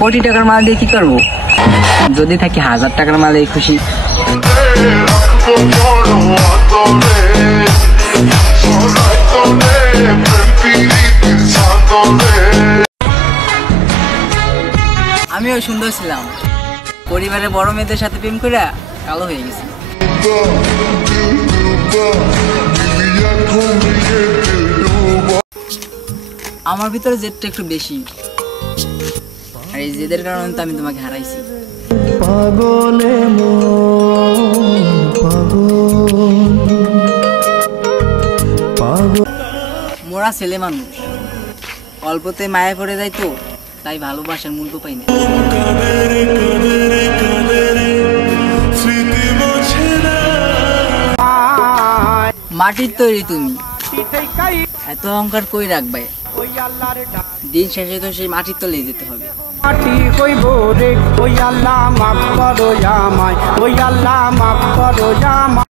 কোটি টাকার মাল দিয়ে কি করবো? যদি থাকি 1000 টাকার মালে খুশি। আমিও সুন্দর ছিলাম, পরিবারের বড় মেয়েদের সাথে প্রেম করে কালো হয়ে গেছি। আমার ভিতরে জেদটা একটু বেশি, আর এই জেদের কারণে তো আমি তোমাকে হারাইছি। মোরা ছেলে মানুষ, অল্পতে মায়া পড়ে যায় তো, তাই ভালোবাসার মূল্য পাই না। মাটির তৈরি তুমি, এত অহংকার কই রাখবে? দিন শেষে তো সেই মাটির তলেই যেতে হবে। মাটি কইব রে, ওই আল্লাহ মাফ করো আমায়, ওই আল্লাহ মাফ করো আমায়।